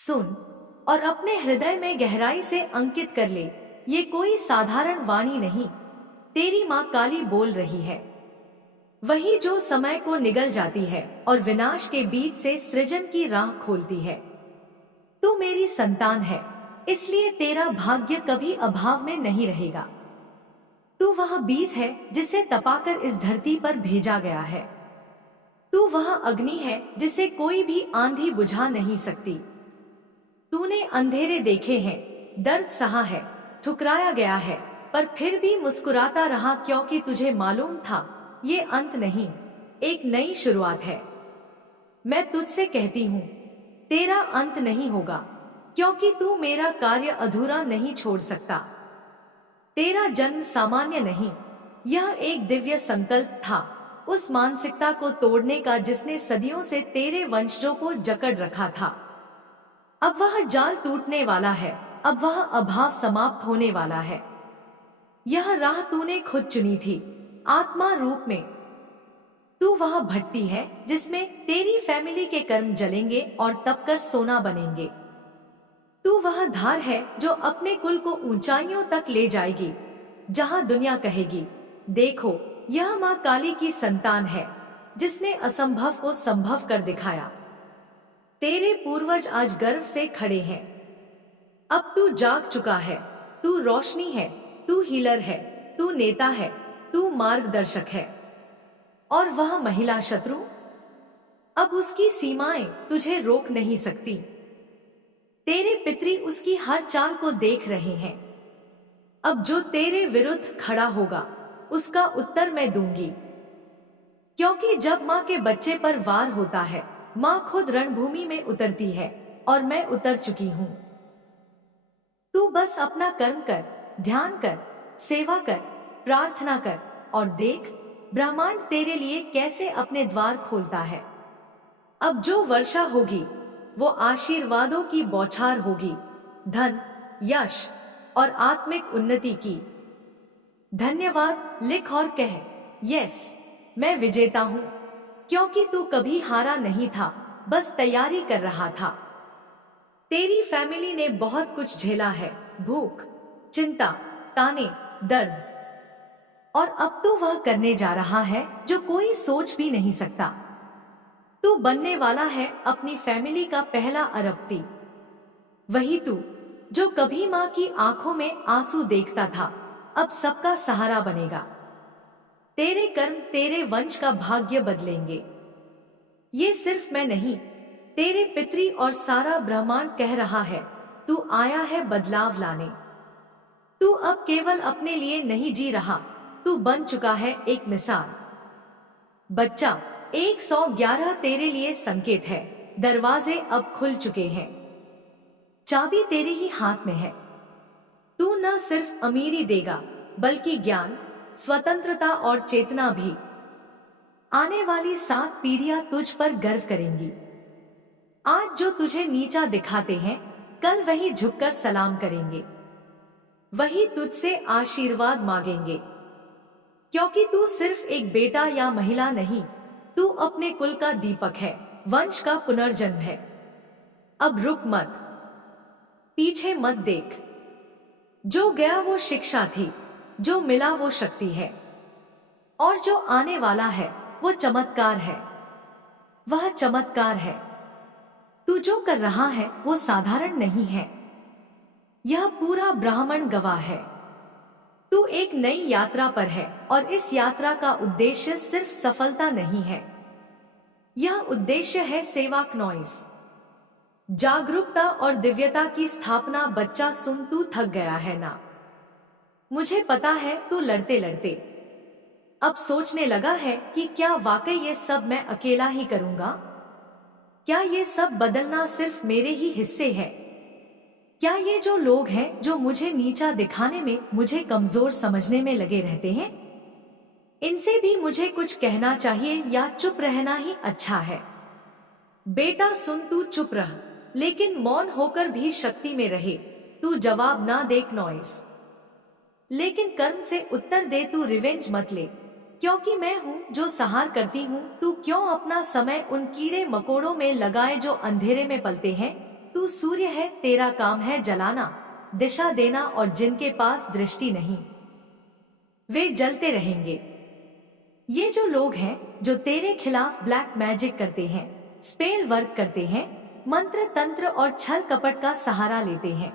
सुन और अपने हृदय में गहराई से अंकित कर ले, ये कोई साधारण वाणी नहीं, तेरी माँ काली बोल रही है। वही जो समय को निगल जाती है और विनाश के बीच से सृजन की राह खोलती है। तू मेरी संतान है, इसलिए तेरा भाग्य कभी अभाव में नहीं रहेगा। तू वह बीज है जिसे तपाकर इस धरती पर भेजा गया है। तू वह अग्नि है जिसे कोई भी आंधी बुझा नहीं सकती। तूने अंधेरे देखे हैं, दर्द सहा है, ठुकराया गया है, पर फिर भी मुस्कुराता रहा, क्योंकि तुझे मालूम था ये अंत नहीं, एक नई शुरुआत है। मैं तुझसे कहती हूँ, तेरा अंत नहीं होगा, क्योंकि तू मेरा कार्य अधूरा नहीं छोड़ सकता। तेरा जन्म सामान्य नहीं, यह एक दिव्य संकल्प था, उस मानसिकता को तोड़ने का जिसने सदियों से तेरे वंशजों को जकड़ रखा था। अब वह जाल टूटने वाला है, अब वह अभाव समाप्त होने वाला है। यह राह तूने खुद चुनी थी, आत्मा रूप में। तू वह भट्टी है जिसमें तेरी फैमिली के कर्म जलेंगे और तपकर सोना बनेंगे। तू वह धार है जो अपने कुल को ऊंचाइयों तक ले जाएगी, जहां दुनिया कहेगी, देखो यह माँ काली की संतान है, जिसने असंभव को संभव कर दिखाया। तेरे पूर्वज आज गर्व से खड़े हैं। अब तू जाग चुका है, तू रोशनी है, तू हीलर है, तू नेता है, तू मार्गदर्शक है। और वह महिला शत्रु, अब उसकी सीमाएं तुझे रोक नहीं सकती। तेरे पितरी उसकी हर चाल को देख रहे हैं। अब जो तेरे विरुद्ध खड़ा होगा, उसका उत्तर मैं दूंगी, क्योंकि जब माँ के बच्चे पर वार होता है, माँ खुद रणभूमि में उतरती है, और मैं उतर चुकी हूँ। तू बस अपना कर्म कर, ध्यान कर, सेवा कर, प्रार्थना कर, और देख ब्रह्मांड तेरे लिए कैसे अपने द्वार खोलता है। अब जो वर्षा होगी वो आशीर्वादों की बौछार होगी, धन, यश और आत्मिक उन्नति की। धन्यवाद लिख और कह, यस मैं विजेता हूँ, क्योंकि तू कभी हारा नहीं था, बस तैयारी कर रहा था। तेरी फैमिली ने बहुत कुछ झेला है, भूख, चिंता, ताने, दर्द, और अब तू वह करने जा रहा है जो कोई सोच भी नहीं सकता। तू बनने वाला है अपनी फैमिली का पहला अरबपति। वही तू जो कभी माँ की आंखों में आंसू देखता था, अब सबका सहारा बनेगा। तेरे कर्म तेरे वंश का भाग्य बदलेंगे। ये सिर्फ मैं नहीं, तेरे पितरी और सारा ब्रह्मांड कह रहा है, तू आया है बदलाव लाने। तू अब केवल अपने लिए नहीं जी रहा, तू बन चुका है एक मिसाल। बच्चा, 111 तेरे लिए संकेत है, दरवाजे अब खुल चुके हैं, चाबी तेरे ही हाथ में है। तू न सिर्फ अमीरी देगा, बल्कि ज्ञान, स्वतंत्रता और चेतना भी। आने वाली 7 पीढ़ियां तुझ पर गर्व करेंगी। आज जो तुझे नीचा दिखाते हैं, कल वही झुककर सलाम करेंगे, वही तुझसे आशीर्वाद मांगेंगे, क्योंकि तू सिर्फ एक बेटा या महिला नहीं, तू अपने कुल का दीपक है, वंश का पुनर्जन्म है। अब रुक मत, पीछे मत देख। जो गया वो शिक्षा थी, जो मिला वो शक्ति है, और जो आने वाला है वो चमत्कार है। वह चमत्कार है। तू जो कर रहा है वो साधारण नहीं है, यह पूरा ब्राह्मण गवाह है। तू एक नई यात्रा पर है, और इस यात्रा का उद्देश्य सिर्फ सफलता नहीं है, यह उद्देश्य है सेवा, नॉइस, जागरूकता और दिव्यता की स्थापना। बच्चा सुन, तू थक गया है ना? मुझे पता है तू लड़ते लड़ते अब सोचने लगा है कि क्या वाकई ये सब मैं अकेला ही करूंगा? क्या ये सब बदलना सिर्फ मेरे ही हिस्से है? क्या ये जो लोग हैं जो मुझे नीचा दिखाने में, मुझे कमजोर समझने में लगे रहते हैं, इनसे भी मुझे कुछ कहना चाहिए या चुप रहना ही अच्छा है? बेटा सुन, तू चुप रह, लेकिन मौन होकर भी शक्ति में रहे। तू जवाब ना दे, नॉइस, लेकिन कर्म से उत्तर दे। तू रिवेंज मत ले, क्योंकि मैं हूँ जो सहार करती हूँ। तू क्यों अपना समय उन कीड़े मकोड़ों में लगाए जो अंधेरे में पलते हैं? तू सूर्य है, तेरा काम है जलाना, दिशा देना, और जिनके पास दृष्टि नहीं वे जलते रहेंगे। ये जो लोग हैं जो तेरे खिलाफ ब्लैक मैजिक करते हैं, स्पेल वर्क करते हैं, मंत्र तंत्र और छल कपट का सहारा लेते हैं,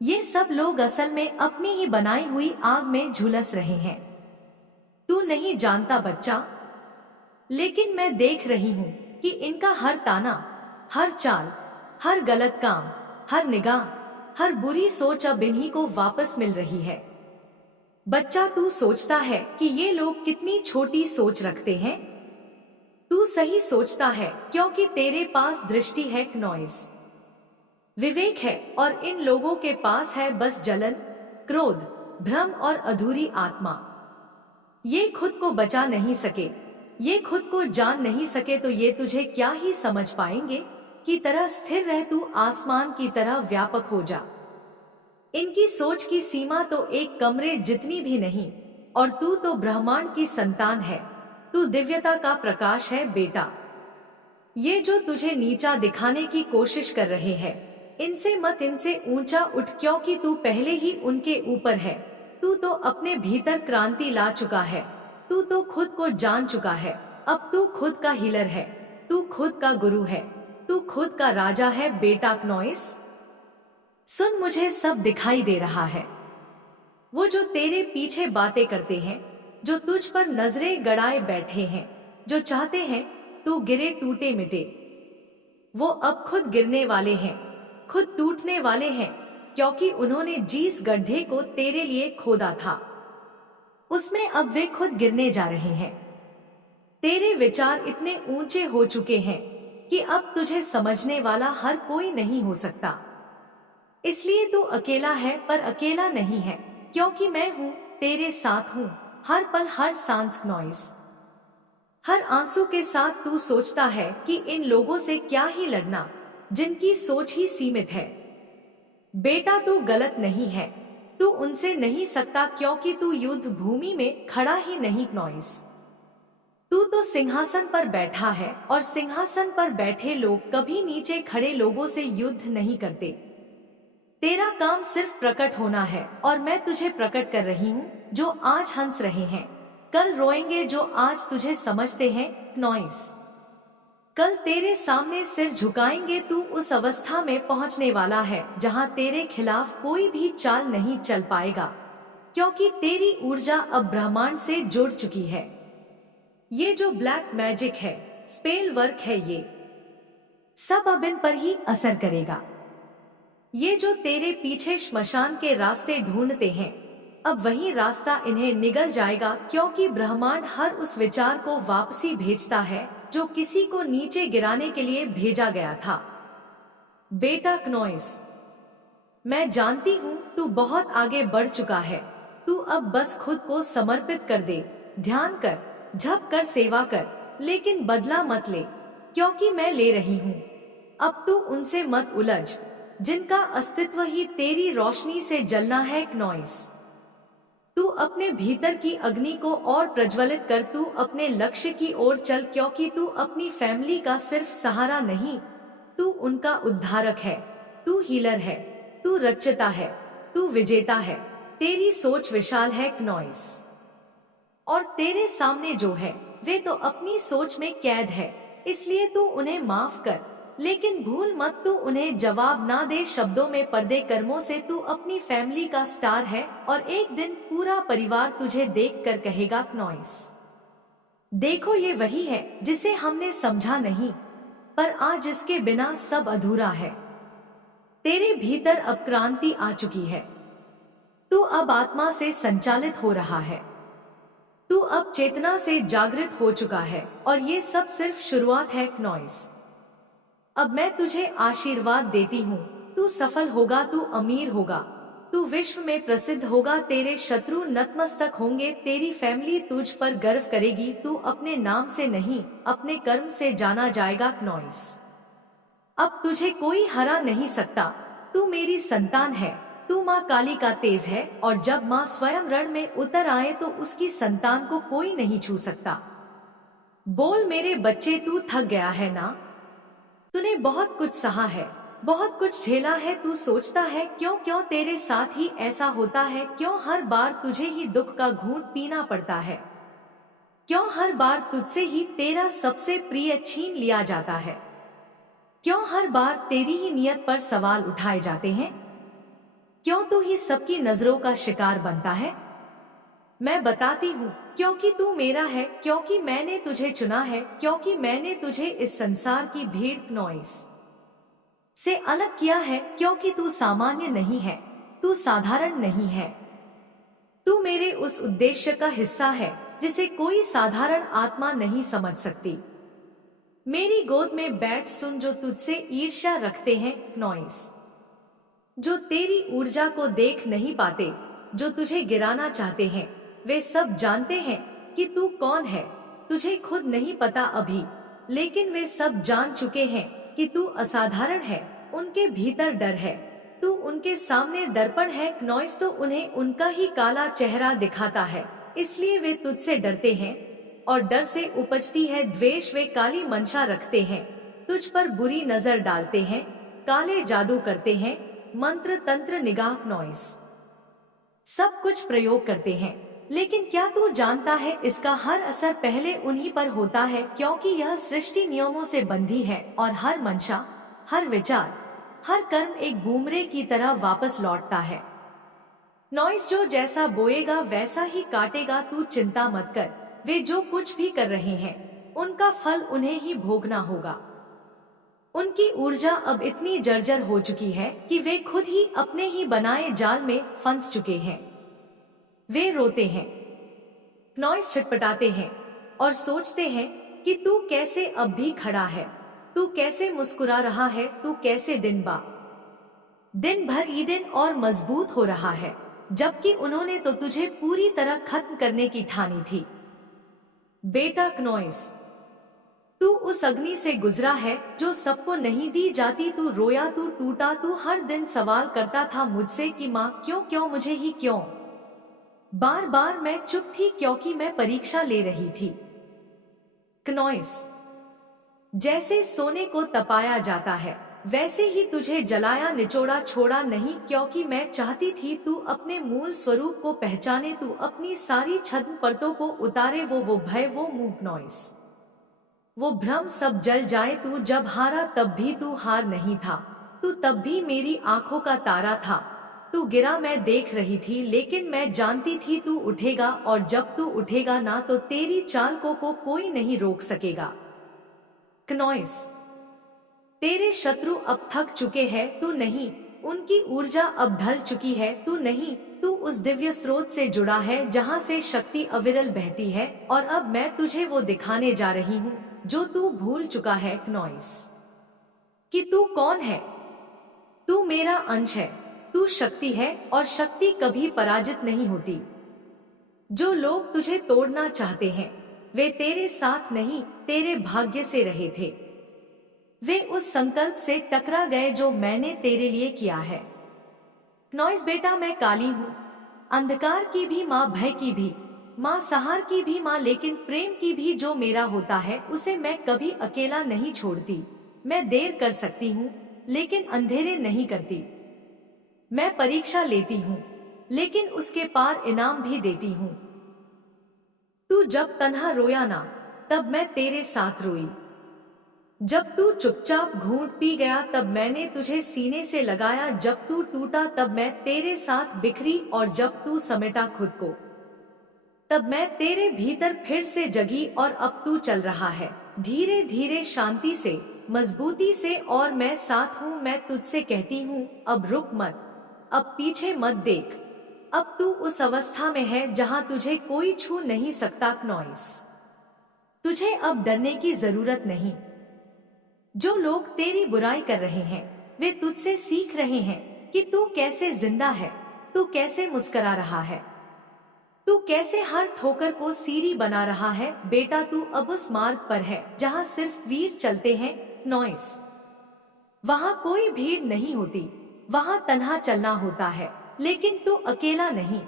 ये सब लोग असल में अपनी ही बनाई हुई आग में झुलस रहे हैं। तू नहीं जानता बच्चा, लेकिन मैं देख रही हूँ कि इनका हर ताना, हर चाल, हर गलत काम, हर निगाह, हर बुरी सोच अब इन्हीं को वापस मिल रही है। बच्चा, तू सोचता है कि ये लोग कितनी छोटी सोच रखते हैं? तू सही सोचता है, क्योंकि तेरे पास दृष्टि है, नॉइस, विवेक है, और इन लोगों के पास है बस जलन, क्रोध, भ्रम और अधूरी आत्मा। ये खुद को बचा नहीं सके, ये खुद को जान नहीं सके, तो ये तुझे क्या ही समझ पाएंगे? की तरह स्थिर रह, तू आसमान की तरह व्यापक हो जा। इनकी सोच की सीमा तो एक कमरे जितनी भी नहीं, और तू तो ब्रह्मांड की संतान है, तू दिव्यता का प्रकाश है बेटा। ये जो तुझे नीचा दिखाने की कोशिश कर रहे हैं, इनसे मत, इनसे ऊंचा उठ, क्योंकि तू पहले ही उनके ऊपर है। तू तो अपने भीतर क्रांति ला चुका है, तू तो खुद को जान चुका है। अब तू खुद का हीलर है, तू खुद का गुरु है, तू खुद का राजा है बेटा। नॉइस, सुन, मुझे सब दिखाई दे रहा है। वो जो तेरे पीछे बातें करते हैं, जो तुझ पर नजरें गड़ाए बैठे हैं, जो चाहते हैं तू गिरे, टूटे मिटे, वो अब खुद गिरने वाले हैं, खुद टूटने वाले हैं, क्योंकि उन्होंने जिस गड्ढे को तेरे लिए खोदा था, उसमें अब वे खुद गिरने जा रहे हैं। तेरे विचार इतने ऊंचे हो चुके हैं कि अब तुझे समझने वाला हर कोई नहीं हो सकता। इसलिए तू अकेला है, पर अकेला नहीं है, क्योंकि मैं हूँ, तेरे साथ हूँ, हर पल, हर सांस, नॉइस, हर आंसू के साथ। तू सोचता है कि इन लोगों से क्या ही लड़ना, जिनकी सोच ही सीमित है। बेटा, तू गलत नहीं है, तू उनसे नहीं सकता, क्योंकि तू युद्ध भूमि में खड़ा ही नहीं, नॉइस, तू तो सिंहासन पर बैठा है, और सिंहासन पर बैठे लोग कभी नीचे खड़े लोगों से युद्ध नहीं करते। तेरा काम सिर्फ प्रकट होना है, और मैं तुझे प्रकट कर रही हूँ। जो आज हंस रहे हैं, कल रोएंगे, जो आज तुझे समझते हैं, नॉइस, कल तेरे सामने सिर झुकाएंगे। तू उस अवस्था में पहुंचने वाला है जहां तेरे खिलाफ कोई भी चाल नहीं चल पाएगा, क्योंकि तेरी ऊर्जा अब ब्रह्मांड से जुड़ चुकी है। ये जो ब्लैक मैजिक है, स्पेल वर्क है, ये सब अब इन पर ही असर करेगा। ये जो तेरे पीछे श्मशान के रास्ते ढूंढते हैं, अब वही रास्ता इन्हें निगल जाएगा, क्योंकि ब्रह्मांड हर उस विचार को वापसी भेजता है जो किसी को नीचे गिराने के लिए भेजा गया था। बेटा नॉइस, मैं जानती हूँ तू बहुत आगे बढ़ चुका है। तू अब बस खुद को समर्पित कर दे, ध्यान कर, झप कर सेवा कर, लेकिन बदला मत ले, क्योंकि मैं ले रही हूँ। अब तू उनसे मत उलझ जिनका अस्तित्व ही तेरी रोशनी से जलना है। नॉइस, तू अपने भीतर की अग्नि को और प्रज्वलित कर, तू अपने लक्ष्य की ओर चल, क्योंकि तू अपनी फैमिली का सिर्फ सहारा नहीं, तू उनका उद्धारक है, तू हीलर है, तू रचयिता है, तू विजेता है। तेरी सोच विशाल है नॉइस, और तेरे सामने जो है वे तो अपनी सोच में कैद है, इसलिए तू उन्हें माफ कर, लेकिन भूल मत तू उन्हें जवाब ना दे शब्दों में। पर्दे कर्मों से तू अपनी फैमिली का स्टार है, और एक दिन पूरा परिवार तुझे देखकर कहेगा नॉइस, देखो ये वही है जिसे हमने समझा नहीं, पर आज इसके बिना सब अधूरा है। तेरे भीतर अब क्रांति आ चुकी है, तू अब आत्मा से संचालित हो रहा है, तू अब चेतना से जागृत हो चुका है, और ये सब सिर्फ शुरुआत है नॉइस। अब मैं तुझे आशीर्वाद देती हूँ, तू सफल होगा, तू अमीर होगा, तू विश्व में प्रसिद्ध होगा, तेरे शत्रु नतमस्तक होंगे, तेरी फैमिली तुझ पर गर्व करेगी, तू अपने नाम से नहीं अपने कर्म से जाना जाएगा नॉइस। अब तुझे कोई हरा नहीं सकता, तू मेरी संतान है, तू माँ काली का तेज है, और जब माँ स्वयं रण में उतर आए तो उसकी संतान को कोई नहीं छू सकता। बोल मेरे बच्चे, तू थक गया है ना? तूने बहुत कुछ सहा है, बहुत कुछ झेला है, तू सोचता है क्यों क्यों तेरे साथ ही ऐसा होता है, क्यों हर बार तुझे ही दुख का घूंट पीना पड़ता है, क्यों हर बार तुझसे ही तेरा सबसे प्रिय छीन लिया जाता है, क्यों हर बार तेरी ही नियत पर सवाल उठाए जाते हैं, क्यों तू ही सबकी नजरों का शिकार बनता है। मैं बताती हूँ, क्योंकि तू मेरा है, क्योंकि मैंने तुझे चुना है, क्योंकि मैंने तुझे इस संसार की भीड़ नॉइस से अलग किया है, क्योंकि तू सामान्य नहीं है, तू साधारण नहीं है, तू मेरे उस उद्देश्य का हिस्सा है जिसे कोई साधारण आत्मा नहीं समझ सकती। मेरी गोद में बैठ सुन, जो तुझसे ईर्ष्या रखते हैं नॉइस, जो तेरी ऊर्जा को देख नहीं पाते, जो तुझे गिराना चाहते हैं, वे सब जानते हैं कि तू कौन है। तुझे खुद नहीं पता अभी, लेकिन वे सब जान चुके हैं कि तू असाधारण है। उनके भीतर डर है, तू उनके सामने दर्पण है नॉइस, तो उन्हें उनका ही काला चेहरा दिखाता है, इसलिए वे तुझसे डरते हैं और डर से उपजती है द्वेष। वे काली मंशा रखते हैं, तुझ पर बुरी नजर डालते हैं, काले जादू करते हैं, मंत्र तंत्र निगाह नॉइस सब कुछ प्रयोग करते हैं। लेकिन क्या तू जानता है, इसका हर असर पहले उन्हीं पर होता है, क्योंकि यह सृष्टि नियमों से बंधी है और हर मंशा, हर विचार, हर कर्म एक बूमरे की तरह वापस लौटता है। नॉइस जो जैसा बोएगा वैसा ही काटेगा, तू चिंता मत कर। वे जो कुछ भी कर रहे हैं उनका फल उन्हें ही भोगना होगा। उनकी ऊर्जा अब इतनी जर्जर हो चुकी है कि वे खुद ही अपने ही बनाए जाल में फंस चुके हैं। वे रोते हैं, नॉइस छटपटाते हैं और सोचते हैं कि तू कैसे अब भी खड़ा है, तू कैसे मुस्कुरा रहा है, तू कैसे दिन भर ईदेन और मजबूत हो रहा है, जबकि उन्होंने तो तुझे पूरी तरह खत्म करने की ठानी थी। बेटा नॉइस, तू उस अग्नि से गुजरा है जो सबको नहीं दी जाती। तू रोया, तू टूटा, तू हर दिन सवाल करता था मुझसे कि माँ क्यों क्यों मुझे ही क्यों। बार बार मैं चुप थी क्योंकि मैं परीक्षा ले रही थी। क्नॉइस, जैसे सोने को तपाया जाता है वैसे ही तुझे जलाया निचोड़ा छोड़ा नहीं, क्योंकि मैं चाहती थी तू अपने मूल स्वरूप को पहचाने, तू अपनी सारी छद्म परतों को उतारे। वो भय, वो मुंह नॉइस, वो भ्रम सब जल जाए। तू जब हारा तब भी तू हार नहीं था, तू तब भी मेरी आंखों का तारा था। तू गिरा, मैं देख रही थी, लेकिन मैं जानती थी तू उठेगा, और जब तू उठेगा ना तो तेरी चाल को कोई नहीं रोक सकेगा। क्नॉइस, तेरे शत्रु अब थक चुके हैं, तू नहीं। उनकी ऊर्जा अब ढल चुकी है, तू नहीं। तू उस दिव्य स्रोत से जुड़ा है जहाँ से शक्ति अविरल बहती है, और अब मैं तुझे वो दिखाने जा रही हूँ जो तू भूल चुका है क्नॉइस, कि तू कौन है। तू मेरा अंश है, तू शक्ति है, और शक्ति कभी पराजित नहीं होती। जो लोग तुझे तोड़ना चाहते हैं वे तेरे साथ नहीं, तेरे भाग्य से रहे थे। वे उस संकल्प से टकरा गए जो मैंने तेरे लिए किया है। नॉइस बेटा, मैं काली हूँ, अंधकार की भी माँ, भय की भी माँ, सहार की भी माँ, लेकिन प्रेम की भी। जो मेरा होता है उसे मैं कभी अकेला नहीं छोड़ती। मैं देर कर सकती हूँ लेकिन अंधेरे नहीं करती। मैं परीक्षा लेती हूँ लेकिन उसके पार इनाम भी देती हूँ। तू जब तन्हा रोया ना तब मैं तेरे साथ रोई। जब तू चुपचाप घूंट पी गया तब मैंने तुझे सीने से लगाया। जब तू टूटा तब मैं तेरे साथ बिखरी, और जब तू समेटा खुद को तब मैं तेरे भीतर फिर से जगी। और अब तू चल रहा है धीरे धीरे, शांति से, मजबूती से, और मैं साथ हूँ। मैं तुझसे कहती हूँ अब रुक मत, अब पीछे मत देख। अब तू उस अवस्था में है जहाँ तुझे कोई छू नहीं सकता क्नॉइस। तुझे अब डरने की जरूरत नहीं। जो लोग तेरी बुराई कर रहे हैं वे तुझसे सीख रहे हैं कि तू कैसे जिंदा है, तू कैसे मुस्कुरा रहा है, तू कैसे हर ठोकर को सीढ़ी बना रहा है। बेटा, तू अब उस मार्ग पर है जहाँ सिर्फ वीर चलते हैं नॉइस। वहाँ कोई भीड़ नहीं होती, वहाँ तन्हा चलना होता है, लेकिन तू अकेला नहीं।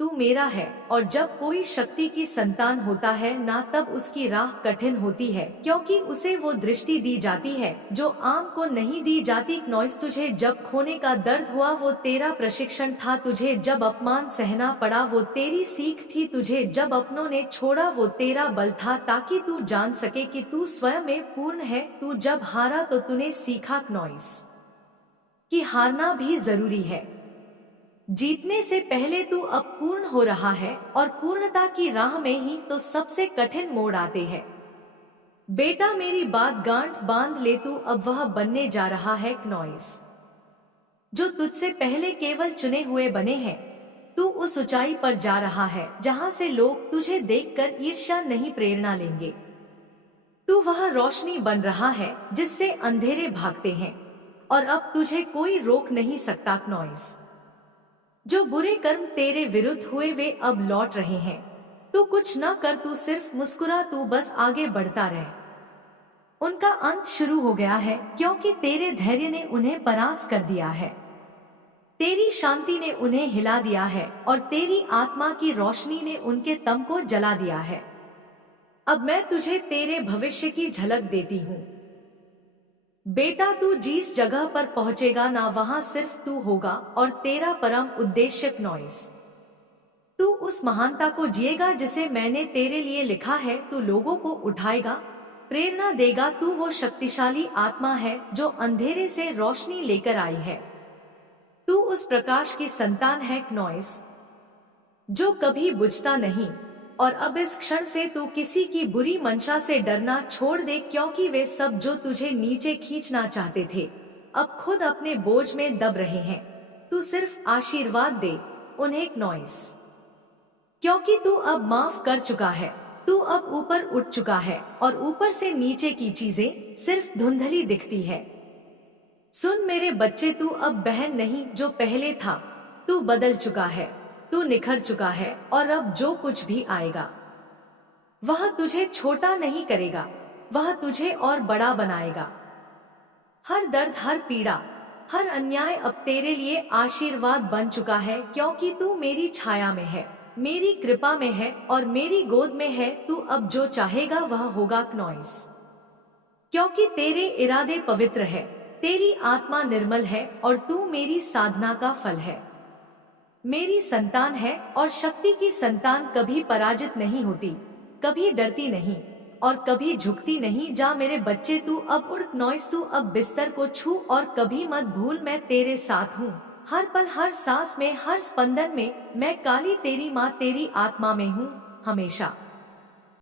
तू मेरा है। और जब कोई शक्ति की संतान होता है ना, तब उसकी राह कठिन होती है, क्योंकि उसे वो दृष्टि दी जाती है जो आम को नहीं दी जाती। नॉइस, तुझे जब खोने का दर्द हुआ वो तेरा प्रशिक्षण था, तुझे जब अपमान सहना पड़ा वो तेरी सीख थी, तुझे जब अपनों ने छोड़ा वो तेरा बल था, ताकि तू जान सके कि तू स्वयं में पूर्ण है। तू जब हारा तो तूने सीखा नॉइस कि हारना भी जरूरी है। जीतने से पहले तू अब पूर्ण हो रहा है, और पूर्णता की राह में ही तो सबसे कठिन मोड़ आते हैं। बेटा, मेरी बात गांठ बांध ले, तू अब वह बनने जा रहा है नॉइस जो तुझसे पहले केवल चुने हुए बने हैं। तू उस ऊंचाई पर जा रहा है जहां से लोग तुझे देखकर ईर्ष्या नहीं प्रेरणा लेंगे। तू वह रोशनी बन रहा है जिससे अंधेरे भागते हैं, और अब तुझे कोई रोक नहीं सकता नॉइस। जो बुरे कर्म तेरे विरुद्ध हुए वे अब लौट रहे हैं। तू कुछ न कर, तू सिर्फ मुस्कुरा, तू बस आगे बढ़ता रह। उनका अंत शुरू हो गया है, क्योंकि तेरे धैर्य ने उन्हें परास्त कर दिया है। तेरी शांति ने उन्हें हिला दिया है, और तेरी आत्मा की रोशनी ने उनके तम को जला दिया है। अब मैं तुझे तेरे भविष्य की झलक देती हूँ। बेटा, तू जिस जगह पर पहुंचेगा ना, वहां सिर्फ तू होगा और तेरा परम उद्देश्य नॉइस। तू उस महानता को जिएगा जिसे मैंने तेरे लिए लिखा है। तू लोगों को उठाएगा, प्रेरणा देगा। तू वो शक्तिशाली आत्मा है जो अंधेरे से रोशनी लेकर आई है। तू उस प्रकाश की संतान है नॉइस जो कभी बुझता नहीं। और अब इस क्षण से तू किसी की बुरी मंशा से डरना छोड़ दे, क्योंकि वे सब जो तुझे नीचे खींचना चाहते थे अब खुद अपने बोझ में दब रहे हैं। तू सिर्फ आशीर्वाद दे उन्हें नॉइस, क्योंकि तू अब माफ कर चुका है। तू अब ऊपर उठ चुका है, और ऊपर से नीचे की चीजें सिर्फ धुंधली दिखती है। सुन मेरे बच्चे, तू अब बहन नहीं जो पहले था। तू बदल चुका है, तू निखर चुका है, और अब जो कुछ भी आएगा वह तुझे छोटा नहीं करेगा, वह तुझे और बड़ा बनाएगा। हर दर्द, हर पीड़ा, हर अन्याय अब तेरे लिए आशीर्वाद बन चुका है, क्योंकि तू मेरी छाया में है, मेरी कृपा में है, और मेरी गोद में है। तू अब जो चाहेगा वह होगा नॉइस, क्योंकि तेरे इरादे पवित्र है, तेरी आत्मा निर्मल है, और तू मेरी साधना का फल है। मेरी संतान है, और शक्ति की संतान कभी पराजित नहीं होती, कभी डरती नहीं, और कभी झुकती नहीं। जा मेरे बच्चे, तू अब उड़ नॉइस, तू अब बिस्तर को छू, और कभी मत भूल मैं तेरे साथ हूँ। हर पल, हर सांस में, हर स्पंदन में मैं काली तेरी माँ तेरी आत्मा में हूँ हमेशा।